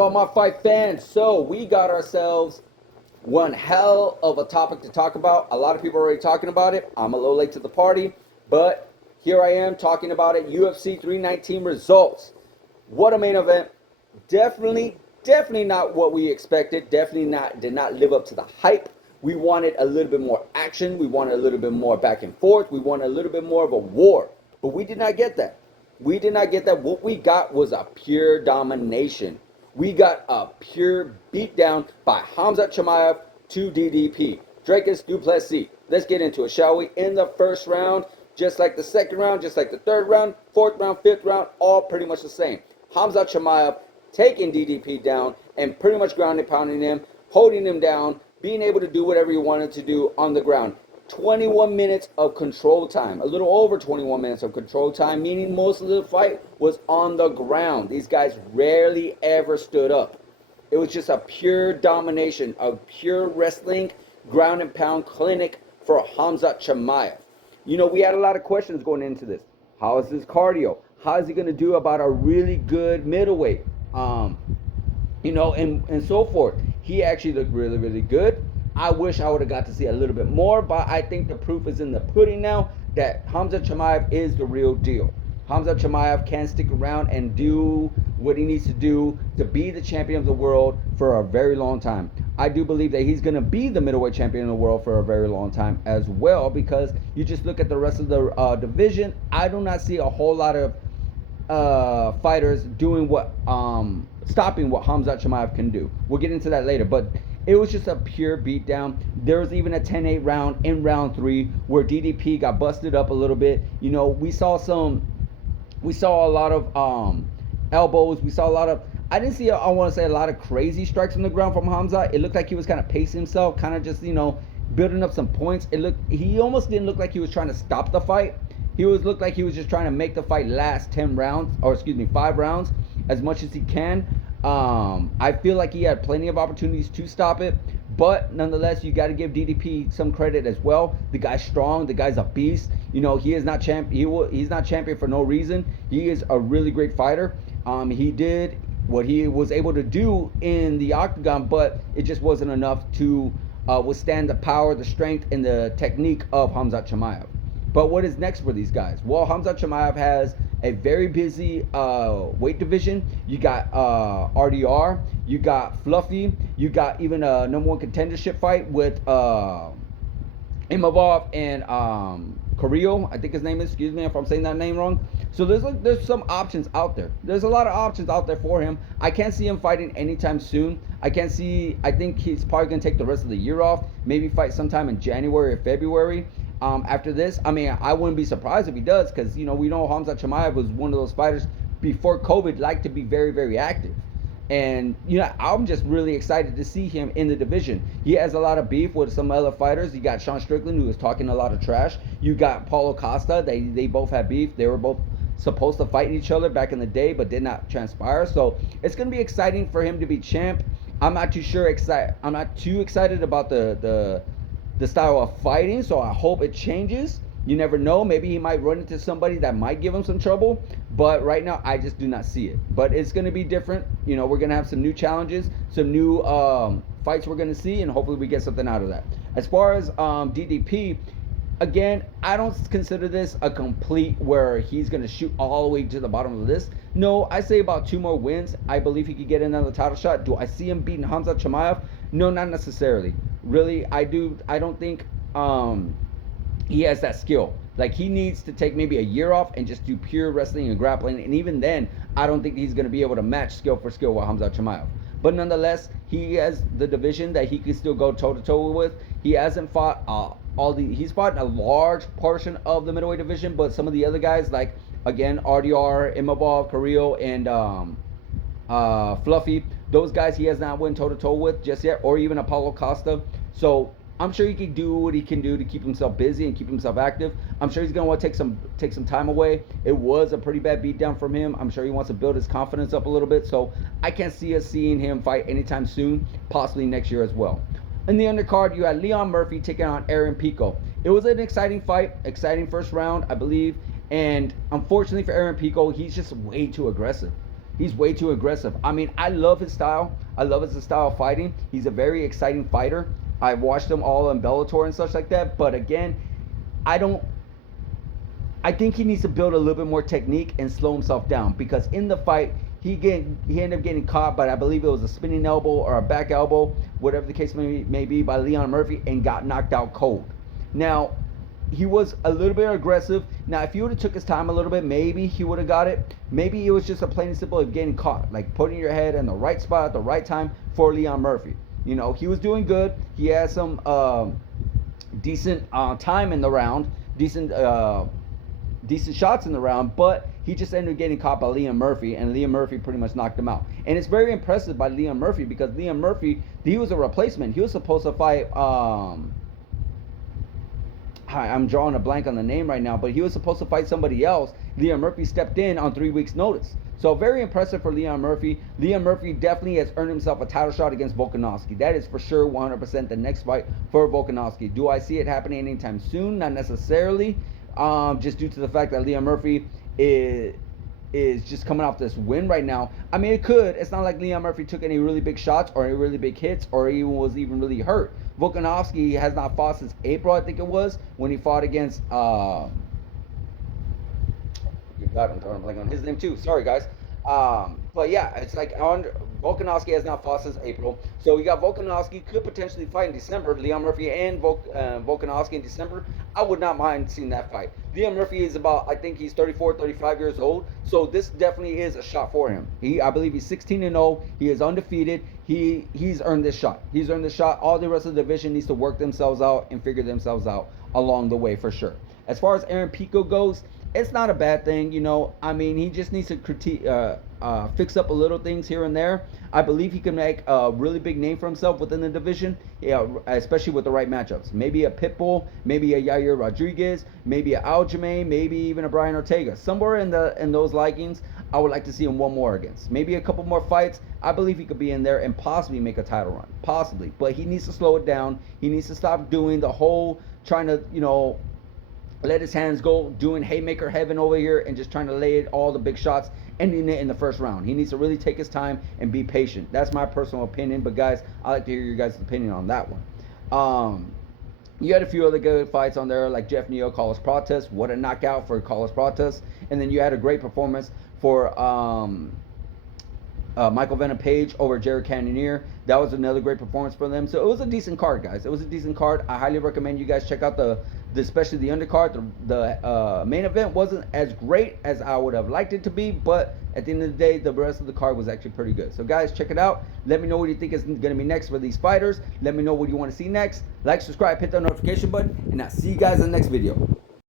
all my fight fans? So we got ourselves one hell of a topic to talk about. A lot of people are already talking about it. I'm a little late to the party, but here I am talking about it. UFC 319 results. What a main event. Definitely not what we expected. Definitely not did not live up to the hype. We wanted a little bit more action. We wanted a little bit more back and forth. We wanted a little bit more of a war. But we did not get that. We did not get that. What we got was a pure domination. We got a pure beatdown by Khamzat Chimaev to DDP. Dricus Du Plessis. Let's get into it, shall we? In the first round, just like the second round, just like the third round, fourth round, fifth round, all pretty much the same. Khamzat Chimaev taking DDP down and pretty much grounding, pounding him, holding him down, being able to do whatever he wanted to do on the ground. 21 minutes of control time, a little over 21 minutes of control time, meaning most of the fight was on the ground. These guys rarely ever stood up. It was just a pure domination, a pure wrestling ground and pound clinic for Khamzat Chimaev. You know, we had a lot of questions going into this. How is his cardio? How is he going to do about a really good middleweight? And so forth. He actually looked really, really good. I wish I would have got to see a little bit more, but I think the proof is in the pudding now that Khamzat Chimaev is the real deal. Khamzat Chimaev can stick around and do what he needs to do to be the champion of the world for a very long time. I do believe that he's going to be the middleweight champion of the world for a very long time as well, because you just look at the rest of the division. I do not see a whole lot of fighters doing stopping what Khamzat Chimaev can do. We'll get into that later, but it was just a pure beatdown. There was even a 10-8 round in round 3 where DDP got busted up a little bit. You know, we saw a lot of elbows. We saw a lot of, I didn't see, I want to say, a lot of crazy strikes on the ground from Khamzat. It looked like he was kind of pacing himself, kind of just, building up some points. He almost didn't look like he was trying to stop the fight. Looked like he was just trying to make the fight last 5 rounds as much as he can. I feel like he had plenty of opportunities to stop it, but nonetheless, you got to give DDP some credit as well. The guy's strong. The guy's a beast. He is not he's not champion for no reason. He is a really great fighter. He did what he was able to do in the octagon, but it just wasn't enough to withstand the power, the strength, and the technique of Khamzat Chimaev. But what is next for these guys? Well, Khamzat Chimaev has a very busy weight division. You got RDR, you got Fluffy, you got even a number 1 contendership fight with Imavov and Carrillo, I think his name is. Excuse me if I'm saying that name wrong. So there's some options out there. There's a lot of options out there for him. I can't see him fighting anytime soon. I think he's probably going to take the rest of the year off. Maybe fight sometime in January or February. After this, I wouldn't be surprised if he does, because we know Khamzat Chimaev was one of those fighters before COVID liked to be very, very active. And I'm just really excited to see him in the division. He has a lot of beef with some other fighters. You got Sean Strickland, who was talking a lot of trash. You got Paulo Costa. They both had beef. They were both supposed to fight each other back in the day, but did not transpire. So it's going to be exciting for him to be champ. I'm not too excited about the style of fighting, so I hope it changes. You never know. Maybe he might run into somebody that might give him some trouble. But right now, I just do not see it. But it's going to be different. We're going to have some new challenges, some new fights we're going to see, and hopefully we get something out of that. As far as DDP, again, I don't consider this a complete where he's going to shoot all the way to the bottom of the list. No, I say about 2 more wins. I believe he could get another title shot. Do I see him beating Khamzat Chimaev? No, not necessarily. Really, I don't think he has that skill. Like, he needs to take maybe a year off and just do pure wrestling and grappling. And even then, I don't think he's going to be able to match skill for skill with Khamzat Chimaev. But nonetheless, he has the division that he can still go toe-to-toe with. He hasn't fought he's fought a large portion of the middleweight division, but some of the other guys, like, again, RDR, Imavov, Carrillo, and Fluffy, those guys he has not went toe-to-toe with just yet, or even Apollo Costa. So I'm sure he can do what he can do to keep himself busy and keep himself active. I'm sure he's going to want to take some time away. It was a pretty bad beatdown from him. I'm sure he wants to build his confidence up a little bit. So I can't see us seeing him fight anytime soon, possibly next year as well. In the undercard, you had Leon Murphy taking on Aaron Pico. It was an exciting fight, exciting first round, I believe. And unfortunately for Aaron Pico, he's just way too aggressive. He's way too aggressive. I mean, I love his style. I love his style of fighting. He's a very exciting fighter. I've watched him all in Bellator and such like that. But again, I don't. I think he needs to build a little bit more technique and slow himself down, because in the fight he ended up getting caught, but I believe it was a spinning elbow or a back elbow, whatever the case may be, by Leon Murphy, and got knocked out cold. Now, he was a little bit aggressive. Now, if he would have took his time a little bit, maybe he would have got it. Maybe it was just a plain and simple of getting caught, like putting your head in the right spot at the right time for Leon Murphy. You know, he was doing good. He had some decent time in the round, decent shots in the round, but he just ended up getting caught by Leon Murphy, and Leon Murphy pretty much knocked him out. And it's very impressive by Leon Murphy, because Leon Murphy, he was a replacement. He was supposed to fight I'm drawing a blank on the name right now, but he was supposed to fight somebody else. Leon Murphy stepped in on 3 weeks' notice. So very impressive for Leon Murphy. Leon Murphy definitely has earned himself a title shot against Volkanovski. That is for sure 100% the next fight for Volkanovski. Do I see it happening anytime soon? Not necessarily, just due to the fact that Leon Murphy is just coming off this win right now. I mean, it could. It's not like Leon Murphy took any really big shots or any really big hits or even was even really hurt. Volkanovski has not fought since April, I think it was, when he fought against God, I'm drawing a blank on his name too. Sorry, guys. But yeah, it's like Volkanovski has not fought since April. So we got Volkanovski could potentially fight in December. Leon Murphy and Volkanovski in December. I would not mind seeing that fight. Leon Murphy is about, I think he's 34, 35 years old. So this definitely is a shot for him. I believe he's 16-0. He is undefeated. He's earned this shot. He's earned this shot. All the rest of the division needs to work themselves out and figure themselves out along the way for sure. As far as Aaron Pico goes, it's not a bad thing, you know. I mean, he just needs to fix up a little things here and there. I believe he can make a really big name for himself within the division, yeah, especially with the right matchups. Maybe a Pitbull, maybe a Yair Rodriguez, maybe a Aljamain, maybe even a Brian Ortega. Somewhere in those likings, I would like to see him one more against. Maybe a couple more fights. I believe he could be in there and possibly make a title run. Possibly. But he needs to slow it down. He needs to stop doing the whole trying to, you know, let his hands go, doing haymaker heaven over here and just trying to lay it all the big shots, ending it in the first round. He needs to really take his time and be patient. That's my personal opinion, but guys, I like to hear your guys' opinion on that one. You had a few other good fights on there, like Jeff Neal, Carlos Prates. What a knockout for Carlos Prates. And then you had a great performance for Michael Venom Page over Jared Cannonier. That was another great performance for them. So it was a decent card, guys. It was a decent card. I highly recommend you guys check out especially the undercard. The main event wasn't as great as I would have liked it to be, but at the end of the day, the rest of the card was actually pretty good. So guys, check it out. Let me know what you think is going to be next for these fighters. Let me know what you want to see next. Like, subscribe, hit that notification button, and I'll see you guys in the next video.